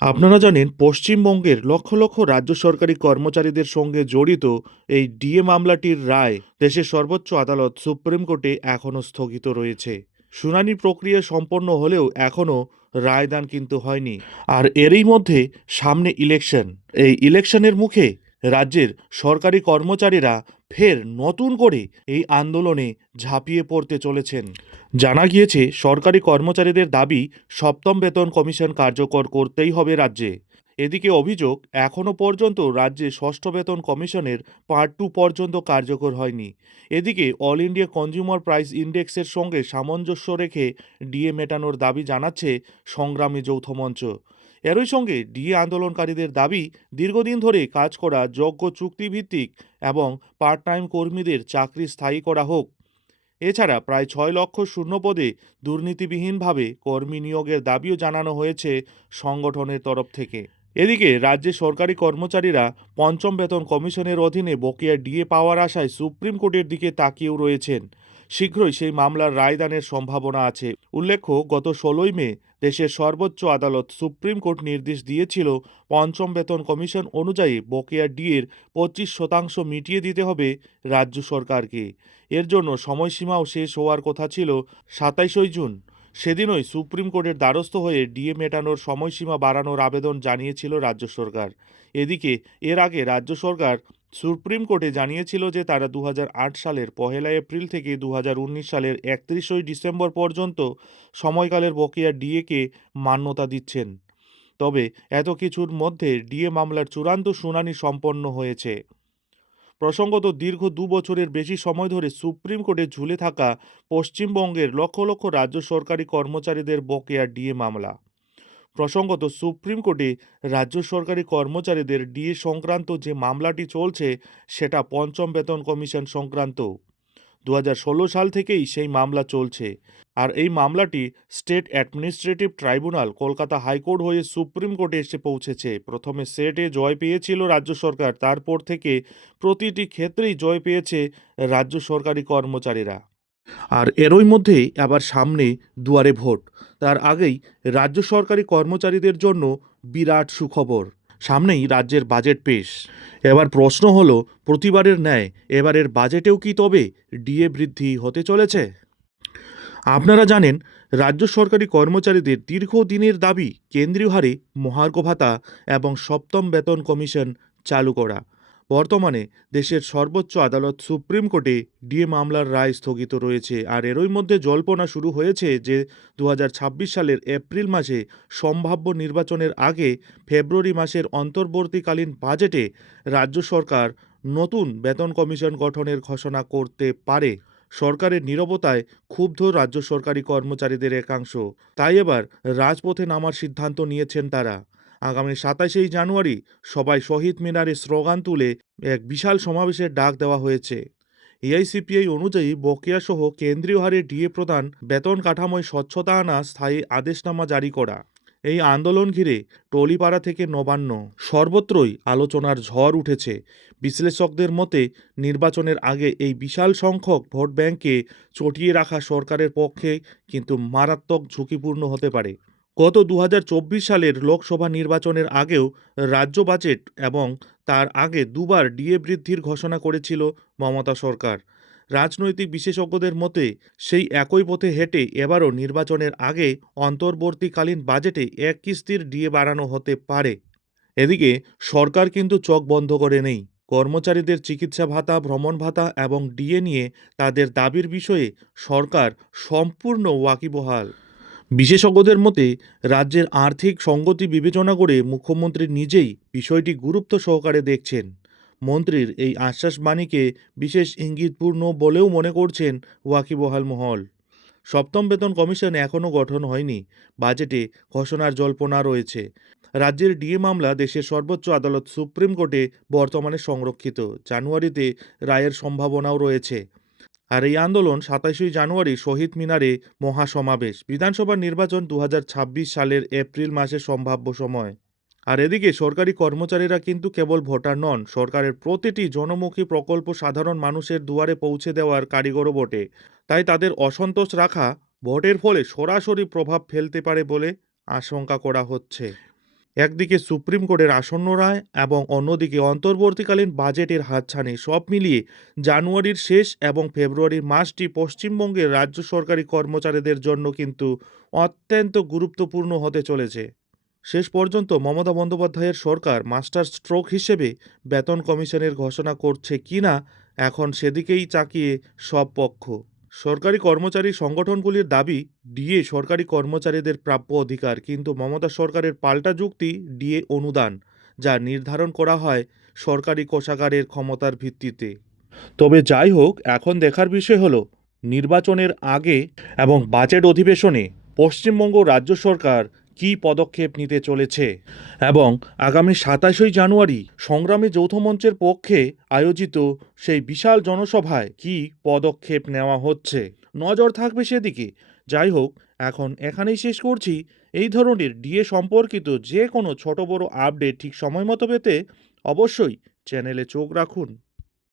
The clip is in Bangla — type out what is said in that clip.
আপনারা জানেন পশ্চিমবঙ্গের লক্ষ লক্ষ রাজ্য সরকারি কর্মচারীদের সঙ্গে জড়িত এই ডিএ মামলাটির রায় দেশের সর্বোচ্চ আদালত সুপ্রিম কোর্টে এখনও স্থগিত রয়েছে। শুনানি প্রক্রিয়া সম্পন্ন হলেও এখনও রায়দান কিন্তু হয়নি। আর এরই মধ্যে সামনে ইলেকশন। এই ইলেকশনের মুখে রাজ্যের সরকারি কর্মচারীরা ফের নতুন করে এই আন্দোলনে ঝাঁপিয়ে পড়তে চলেছেন। জানা গিয়েছে সরকারি কর্মচারীদের দাবি সপ্তম বেতন কমিশন কার্যকর করতেই হবে রাজ্যে। এদিকে অভিযোগ এখনও পর্যন্ত রাজ্যে ষষ্ঠ বেতন কমিশনের পার্ট 2 পর্যন্ত কার্যকর হয়নি। এদিকে অল ইন্ডিয়া কনজিউমার প্রাইস ইন্ডেক্সের সঙ্গে সামঞ্জস্য রেখে ডিএ মেটানোর দাবি জানাচ্ছে সংগ্রামী যৌথ মঞ্চ। এরই সঙ্গে ডিএ আন্দোলনকারীদের দাবি দীর্ঘদিন ধরে কাজ করা যোগ্য চুক্তিভিত্তিক এবং পার্ট টাইম কর্মীদের চাকরি স্থায়ী করা হোক। এছাড়া প্রায় 6 লক্ষ শূন্য পদে দুর্নীতিবিহীনভাবে কর্মী নিয়োগের দাবিও জানানো হয়েছে সংগঠনের তরফ থেকে। এদিকে রাজ্যে সরকারি কর্মচারীরা পঞ্চম বেতন কমিশনের অধীনে বকেয়া ডিএ পাওয়ার আশায় সুপ্রিম কোর্টের দিকে তাকিয়েও রয়েছেন। শীঘ্রই সেই মামলার রায়দানের সম্ভাবনা আছে। উল্লেখ্য, গত 16ই মে দেশের সর্বোচ্চ আদালত সুপ্রিম কোর্ট নির্দেশ দিয়েছিল পঞ্চম বেতন কমিশন অনুযায়ী বকেয়া ডিএর 25% মিটিয়ে দিতে হবে রাজ্য সরকারকে। এর জন্য সময়সীমাও শেষ হওয়ার কথা ছিল 27 জুন। সেদিনই সুপ্রিম কোর্টের দ্বারস্থ হয়ে ডিএ মেটানোর সময়সীমা বাড়ানোর আবেদন জানিয়েছিল রাজ্য সরকার। এদিকে এর আগে রাজ্য সরকার সুপ্রিম কোর্টে জানিয়েছিল যে তারা 2008 সালের 1 এপ্রিল থেকে 2019 সালের 31 ডিসেম্বর পর্যন্ত সময়কালের বকেয়া ডিএকে মান্যতা দিচ্ছেন। তবে এত কিছুর মধ্যে ডিএ মামলার চূড়ান্ত শুনানি সম্পন্ন হয়েছে। প্রসঙ্গত, দীর্ঘ 2 বছরের বেশি সময় ধরে সুপ্রিম কোর্টে ঝুলে থাকা পশ্চিমবঙ্গের লক্ষ লক্ষ রাজ্য সরকারি কর্মচারীদের বকেয়া ডিএ মামলা। প্রসঙ্গত, সুপ্রিম কোর্টে রাজ্য সরকারি কর্মচারীদের ডিএ সংক্রান্ত যে মামলাটি চলছে সেটা পঞ্চম বেতন কমিশন সংক্রান্ত। 2016 সাল থেকেই সেই মামলা চলছে। আর এই মামলাটি state administrative tribunal Kolkata high court হয়ে সুপ্রিম কোর্টে এসে পৌঁছেছে। প্রথমে সেটে জয় পেয়েছিল রাজ্য সরকার, তারপর থেকে প্রতিটি ক্ষেত্রেই জয় পেয়েছে রাজ্য সরকারি কর্মচারীরা। আর এরই মধ্যেই আবার সামনে দুয়ারে ভোট। তার আগেই রাজ্য সরকারি কর্মচারীদের জন্য বিরাট সুখবর। সামনেই রাজ্যের বাজেট পেশ। এবার প্রশ্ন হলো, প্রতিবারের ন্যায় এবারের বাজেটেও কি তবে ডিএ বৃদ্ধি হতে চলেছে? আপনারা জানেন রাজ্য সরকারি কর্মচারীদের দীর্ঘদিনের দাবি কেন্দ্রীয় হারে মহার্ঘ ভাতা এবং সপ্তম বেতন কমিশন চালু করা। বর্তমানে দেশের সর্বোচ্চ আদালত সুপ্রিম কোর্টে ডিএ মামলার রায় স্থগিত রয়েছে। আর এরই মধ্যে জল্পনা শুরু হয়েছে যে 2026 সালের এপ্রিল মাসে সম্ভাব্য নির্বাচনের আগে ফেব্রুয়ারি মাসের অন্তর্বর্তীকালীন বাজেটে রাজ্য সরকার নতুন বেতন কমিশন গঠনের ঘোষণা করতে পারে। সরকারের নীরবতায় ক্ষুব্ধ রাজ্য সরকারি কর্মচারীদের একাংশ। তাই এবার রাজপথে নামার সিদ্ধান্ত নিয়েছেন তারা। আগামী 27 জানুয়ারি সবাই শহীদ মিনারে স্লোগান তুলে এক বিশাল সমাবেশের ডাক দেওয়া হয়েছে। এআইসিপিআই অনুযায়ী বকেয়াসহ কেন্দ্রীয় হারে ডিএ প্রদান, বেতন কাঠামোয় স্বচ্ছতা আনা, স্থায়ী আদেশনামা জারি করা। এই আন্দোলন ঘিরে টলিপাড়া থেকে নবান্ন সর্বত্রই আলোচনার ঝড় উঠেছে। বিশ্লেষকদের মতে নির্বাচনের আগে এই বিশাল সংখ্যক ভোট ব্যাংককে চটিয়ে রাখা সরকারের পক্ষে কিন্তু মারাত্মক ঝুঁকিপূর্ণ হতে পারে। গত 2024 সালের লোকসভা নির্বাচনের আগেও রাজ্য বাজেট এবং তার আগে দুবার ডিএ বৃদ্ধির ঘোষণা করেছিল মমতা সরকার। রাজনৈতিক বিশেষজ্ঞদের মতে সেই একই পথে হেঁটে এবারও নির্বাচনের আগে অন্তর্বর্তীকালীন বাজেটে এক কিস্তির ডিএ বাড়ানো হতে পারে। এদিকে সরকার কিন্তু চোখ বন্ধ করে নেই। কর্মচারীদের চিকিৎসা ভাতা, ভ্রমণ ভাতা এবং ডিএ নিয়ে তাদের দাবির বিষয়ে সরকার সম্পূর্ণ ওয়াকিবহাল। বিশেষজ্ঞদের মতে রাজ্যের আর্থিক সঙ্গতি বিবেচনা করে মুখ্যমন্ত্রী নিজেই বিষয়টি গুরুত্ব সহকারে দেখছেন। মন্ত্রীর এই আশ্বাসবাণীকে বিশেষ ইঙ্গিতপূর্ণ বলেও মনে করছেন ওয়াকিবহাল মহল। সপ্তম বেতন কমিশন এখনও গঠন হয়নি। বাজেটে ঘোষণার জল্পনা রয়েছে। রাজ্যের ডিএ মামলা দেশের সর্বোচ্চ আদালত সুপ্রিম কোর্টে বর্তমানে সংরক্ষিত। জানুয়ারিতে রায়ের সম্ভাবনাও রয়েছে। আর এই আন্দোলন 27 জানুয়ারি শহীদ মিনারে মহাসমাবেশ। বিধানসভা নির্বাচন 2026 সালের এপ্রিল মাসে সম্ভাব্য সময়। আর এদিকে সরকারি কর্মচারীরা কিন্তু কেবল ভোটার নন, সরকারের প্রতিটি জনমুখী প্রকল্প সাধারণ মানুষের দুয়ারে পৌঁছে দেওয়ার কারিগরও বটে। তাই তাদের অসন্তোষ রাখা ভোটের ফলে সরাসরি প্রভাব ফেলতে পারে বলে আশঙ্কা করা হচ্ছে। একদিকে সুপ্রিম কোর্টের আসন্ন রায় এবং অন্যদিকে অন্তর্বর্তীকালীন বাজেটের হাতছানি, সব মিলিয়ে জানুয়ারির শেষ এবং ফেব্রুয়ারির মাসটি পশ্চিমবঙ্গের রাজ্য সরকারি কর্মচারীদের জন্য কিন্তু অত্যন্ত গুরুত্বপূর্ণ হতে চলেছে। শেষ পর্যন্ত মমতা বন্দ্যোপাধ্যায়ের সরকার মাস্টার স্ট্রোক হিসেবে বেতন কমিশনের ঘোষণা করছে কিনা, এখন সেদিকেই তাকিয়ে সব পক্ষ। সরকারি কর্মচারী সংগঠনগুলির দাবি ডিএ সরকারি কর্মচারীদের প্রাপ্য অধিকার, কিন্তু মমতা সরকারের পাল্টা যুক্তি ডিএ অনুদান, যা নির্ধারণ করা হয় সরকারি কোষাগারের ক্ষমতার ভিত্তিতে। তবে যাই হোক, এখন দেখার বিষয় হলো নির্বাচনের আগে এবং বাজেট অধিবেশনে পশ্চিমবঙ্গ রাজ্য সরকার কী পদক্ষেপ নিতে চলেছে এবং আগামী ২৭শে জানুয়ারি সংগ্রামী যৌথ মঞ্চের পক্ষে আয়োজিত সেই বিশাল জনসভায় কী পদক্ষেপ নেওয়া হচ্ছে, নজর থাকবে সেদিকে। যাই হোক, এখন এখানেই শেষ করছি। এই ধরনের ডিএ সম্পর্কিত যে কোনো ছোট বড় আপডেট ঠিক সময় মতো পেতে অবশ্যই চ্যানেলে চোখ রাখুন।